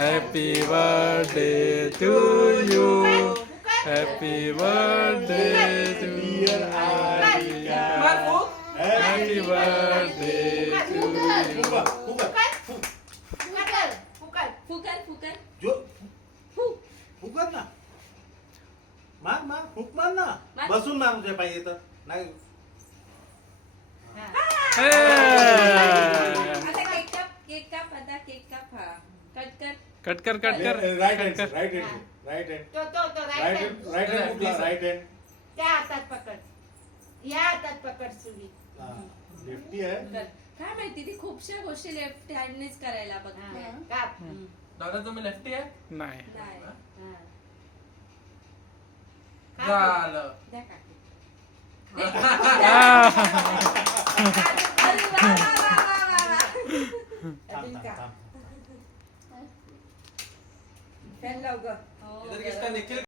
Happy birthday to you. Happy birthday to dear Aryika. Happy birthday to you. जो फुकत ना मार मार फुक मार ना. बसून मार तुझ्या पाहिजे तर नाही. कट कर कट कर राईट कट हँड कर. राईट हँड राईट हँड तो राईट हँड राईट हँड कुठला राईट हँड. त्या हातात पकड, या हातात पकड सुरी. लेफ्टी आहे. काय माहिती ती खूपशा गोष्टी लेफ्ट हँडनेच करायला बघते. काप. दादा तुम्ही लेफ्टी आहे नाही नाही. झालं. द्या काकी. आ. अरे वा, वा, वा, वा, वा, वा. अजून का? फॅन लाव गं. इधर किसका निखिल